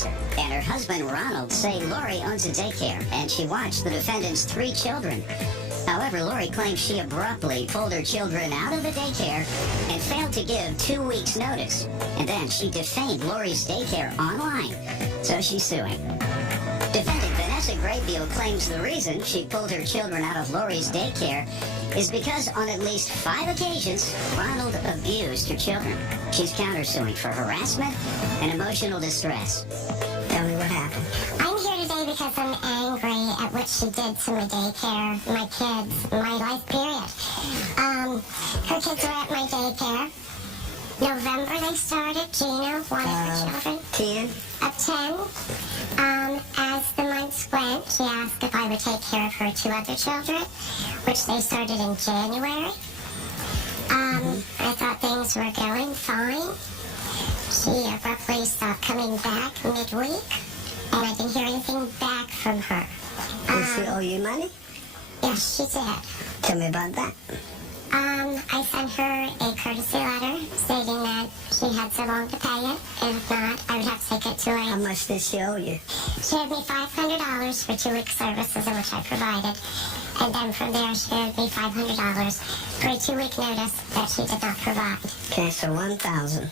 answer. And her husband, Ronald, say Lori owns a daycare, and she watched the defendant's 3 children. However, Lori claims she abruptly pulled her children out of the daycare and failed to give 2 weeks' notice. And then she defamed Lori's daycare online, so she's suing. Defendant Vanessa Graybeal claims the reason she pulled her children out of Lori's daycare is because on at least 5 occasions, Ronald abused her children. She's countersuing for harassment and emotional distress. Tell me what happened. I'm here today because I'm angry at what she did to my daycare, my kids, my life period. Her kids were at my daycare. November they started. Gina, one of her children. 10? Of 10. As the months went, she asked if I would take care of her 2 other children, which they started in January. I thought things were going fine. She abruptly stopped coming back midweek, and I didn't hear anything back from her. Did she owe you money? Yes, she did. Tell me about that. I sent her a courtesy letter stating that she had so long to pay it, and if not, I would have to take it to How a... much did she owe you? She owed me $500 for 2 weeks services, in which I provided, and then from there she owed me $500 for a 2-week notice that she did not provide. Okay, so $1,000.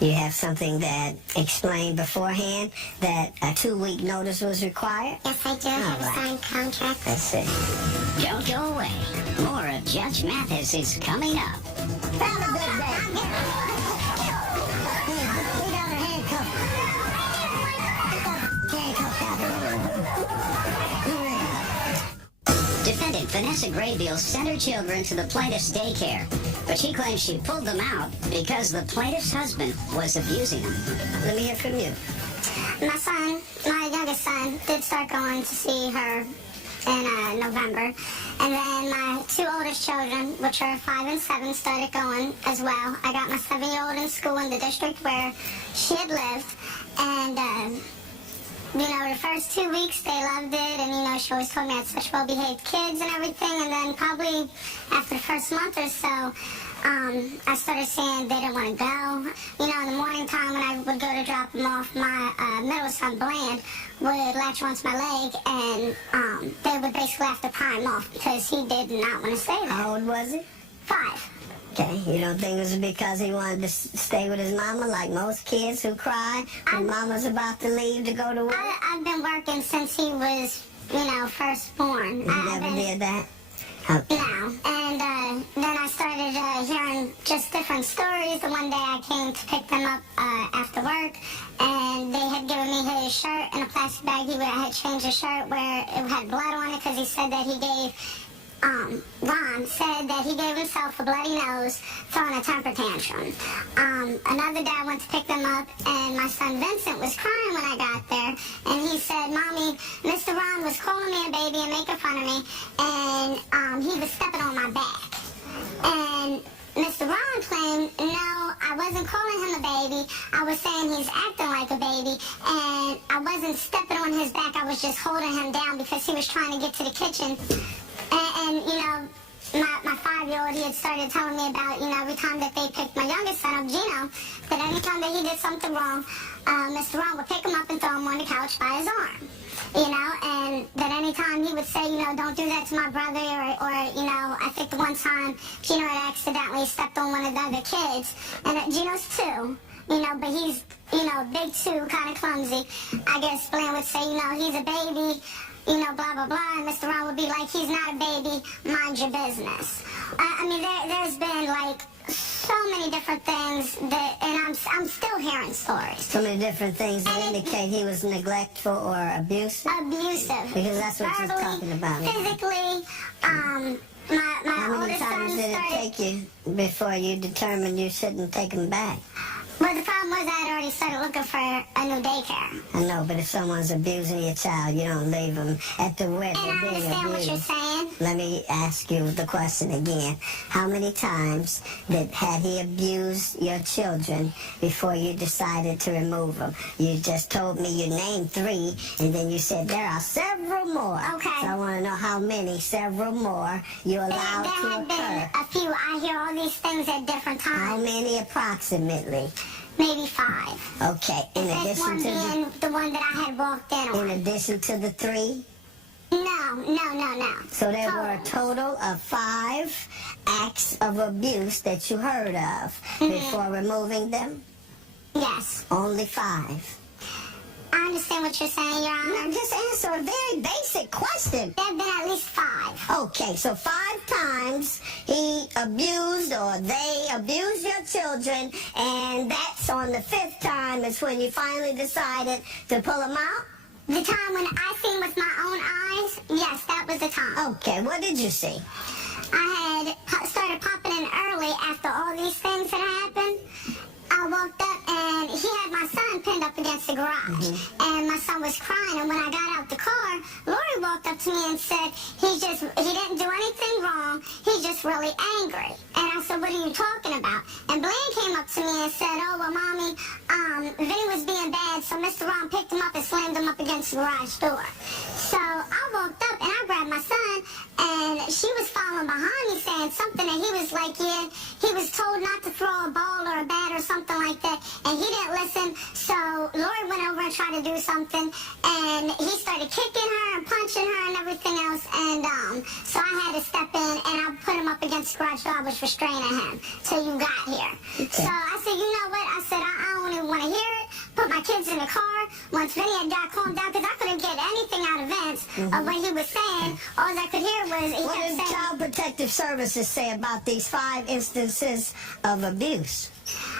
You have something that explained beforehand that a 2-week notice was required? Yes, I do have a signed contract. Let's see. Don't go away. More of Judge Mathis is coming up. Have a good day. We got her handcuffed. Defendant Vanessa Graybeal sent her children to the plaintiff's daycare, but she claims she pulled them out because the plaintiff's husband was abusing them. Let me hear from you. My youngest son, did start going to see her in November. And then my 2 oldest children, which are 5 and 7, started going as well. I got my 7-year-old in school in the district where she had lived. And, the first 2 weeks they loved it. And, she always told me I had such well-behaved kids and everything. And then probably after the first month or so, I started saying they didn't want to go. In the morning time when I would go to drop them off, my middle son, Bland, would latch onto my leg, and they would basically have to pry him off because he did not want to stay there. How old was he? 5. Okay, you don't think it was because he wanted to stay with his mama like most kids who cry when mama's about to leave to go to work? I've been working since he was, first born. You never did that? No, and then I started hearing just different stories. The one day I came to pick them up after work, and they had given me his shirt in a plastic bag. I had changed the shirt where it had blood on it because he said that he gave, Ron said that he gave himself a bloody nose throwing a temper tantrum. Another day I went to pick them up, and my son Vincent was crying when I got there, and he said, "Mommy, Mr. Ron was calling me a baby and making fun of me, and he was stepping on my back." And Mr. Ron claimed, "No, I wasn't calling him a baby. I was saying he's acting like a baby, and I wasn't stepping on his back. I was just holding him down because he was trying to get to the kitchen." And my 5-year-old, he had started telling me about, every time that they picked my youngest son up, Gino, that any time that he did something wrong, Mr. Ron would pick him up and throw him on the couch by his arm. And that any time he would say, "Don't do that to my brother," or I think the one time Gino had accidentally stepped on one of the other kids, and Gino's 2, but he's, big 2, kind of clumsy. I guess Bland would say, "He's a baby, blah, blah, blah," and Mr. Ron would be like, "He's not a baby, mind your business." There's been, so many different things that, and I'm still hearing stories. So many different things that indicate he was neglectful or abusive? Abusive. Because that's what verbally, she's talking about. Physically, my How many oldest times son did it started... take you before you determined you shouldn't take him back? Well, the problem was I had already started looking for a new daycare. I know, but if someone's abusing your child, you don't leave them at the where they're And I being understand what you're abused. saying. Let me ask you the question again. How many times had he abused your children before you decided to remove them? You just told me you named 3, and then you said there are several more. Okay. So I want to know how many, several more, you allowed There to have been occur. a few. I hear all these things at different times. How many approximately? maybe 5. Okay, in This addition one to being the one that I had walked in in on. addition to the 3? No. So there were a total of 5 acts of abuse that you heard of before removing them? Yes. Only 5. I understand what you're saying, Your Honor. Now, just answer a very basic question. There have been at least 5. Okay, so 5 times he abused or they abused your children, and that's on the 5th time is when you finally decided to pull them out? The time when I seen with my own eyes, yes, that was the time. Okay, what did you see? I had started popping in early after all these things had happened. I walked up and he had my son pinned up against the garage. And my son was crying, and when I got out the car, Lori walked up to me and said, he didn't do anything wrong, he's just really angry. And I said, what are you talking about? And Blaine came up to me and said, oh, well, Mommy, Vinny was being bad, so Mr. Ron picked him up and slammed him up against the garage door. So I walked up and I grabbed my son, and she was following behind me saying something, and he was like, yeah, he was told not to throw a ball or a bat or something like that, and he didn't listen. So Lori went over and tried to do something, and he started kicking her and punching her and everything else, and so I had to step in and I put him up against the garage door. I was restraining him till you got here. Okay. So I said, you know what? I said, I don't even want to hear it. Put my kids in the car. Once Vinny had got calmed down, because I couldn't get anything out of Vince of what he was saying. All I could hear was he What kept did saying, Child Protective Services say about these 5 instances of abuse?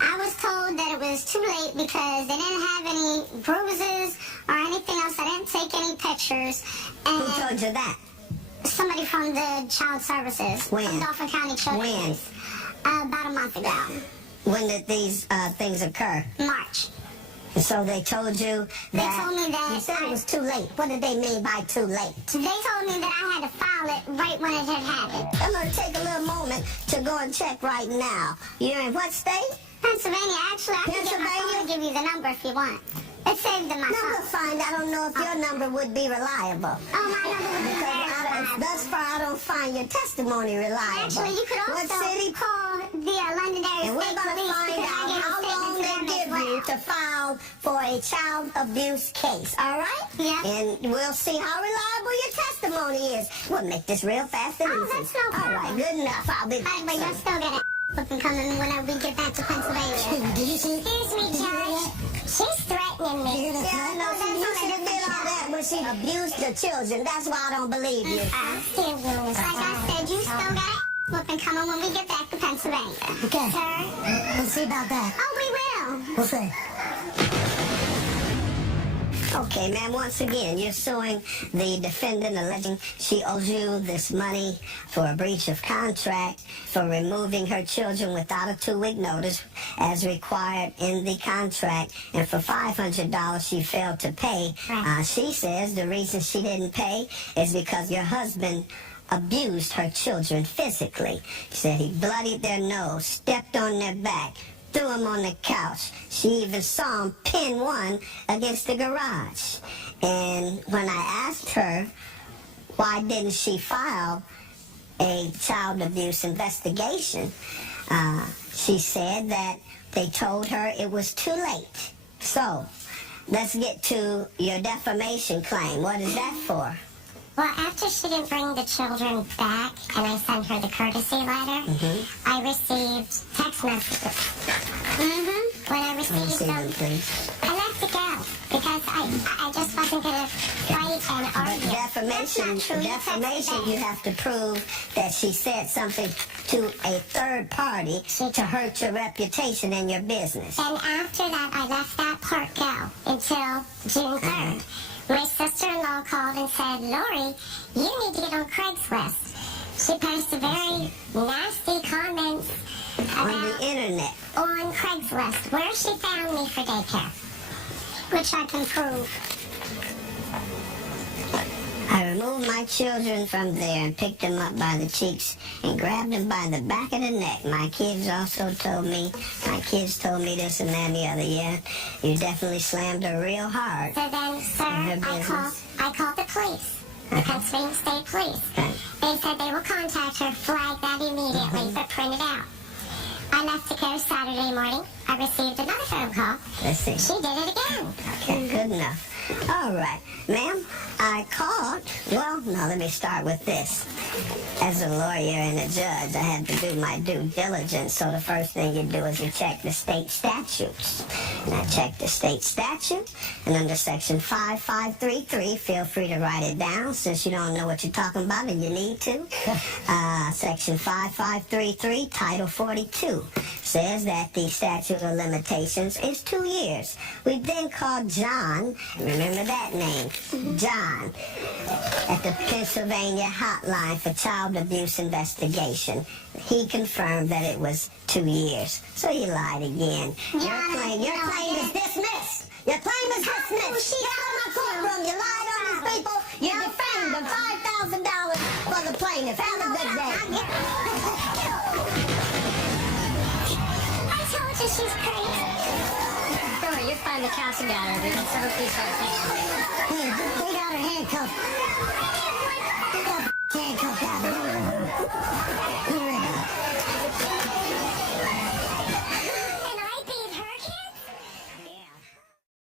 I was told that it was too late because they didn't have any bruises or anything else. I didn't take any pictures. Who And told you that? somebody from the Child Services. When? From Dauphin County Children's. When? Police. About a month ago. When did these things occur? March. So they told you that... They told me that You said it was too late. What did they mean by too late? They told me that I had to file it right when it had happened. I'm going to take a little moment to go and check right now. You're in what state? Pennsylvania. Actually, I can get my phone and give you the number if you want. It's saved in my No, phone. we'll find. I don't know if your number would be reliable. Oh, my number would be very Because reliable. thus far, I don't find your testimony reliable. Actually, you could What also city? call the Londonderry And we're State going to Police find because I out gave a how long statement to they them give as you well. to file for a child abuse case, all right? Yeah. And we'll see how reliable your testimony is. We'll make this real fast and Oh, easy. that's no All right, problem. good enough. I'll be back. But you're still gonna looking coming whenever we get back to Pennsylvania. Did you see? Excuse me, Judge. She's threatening me. Yeah, I know. You should have did all that when she abused the children. That's why I don't believe you. Like I said, you still got looking coming when we get back to Pennsylvania. Okay. Sir? We'll see about that. Oh, we will. We'll see. Okay, ma'am, once again, you're suing the defendant alleging she owes you this money for a breach of contract for removing her children without a 2-week notice as required in the contract, and for $500 she failed to pay. Right. She says the reason she didn't pay is because your husband abused her children physically. She said he bloodied their nose, stepped on their back, threw him on the couch. She even saw him pin one against the garage. And when I asked her why didn't she file a child abuse investigation, she said that they told her it was too late. So let's get to your defamation claim. What is that for? Well, after she didn't bring the children back and I sent her the courtesy letter, I received text messages. When I received See them, them, please. I let it go because I just wasn't going to fight and argue. That's Defamation, not true. You defamation, texted you back. have to prove that she said something to a third party to hurt your reputation and your business. And after that, I let that part go until June 3rd. My sister-in-law called and said, Lori, you need to get on Craigslist. She posted very nasty comments On about the internet. on Craigslist, where she found me for daycare, which I can prove. I removed my children from there and picked them up by the cheeks and grabbed them by the back of the neck. My kids told me this and that and the other. Yeah, you definitely slammed her real hard. So then, sir, I called the police, the Pennsylvania State Police. Okay. They said they will contact her, flag that immediately, but print it out. I left to go Saturday morning. I received another phone call. Let's see. She did it again. Okay, good enough. All right, ma'am, I called. Well, now let me start with this. As a lawyer and a judge, I had to do my due diligence, so the first thing you do is you check the state statutes. And I checked the state statute, and under section 5533, feel free to write it down since you don't know what you're talking about and you need to. Section 5533, Title 42, says that the statute of limitations is 2 years. We then called John, remember that name, John, at the Pennsylvania hotline for child abuse investigation. He confirmed that it was 2 years. So you lied again. Your claim is dismissed. Your claim is dismissed. Get out of my courtroom. You lied on these people. You defamed them $5,000 for the plaintiff. Have a good day. I told you she's crazy. Don't worry, you'll find the council got her. We can settle these Hey, they got her handcuffed.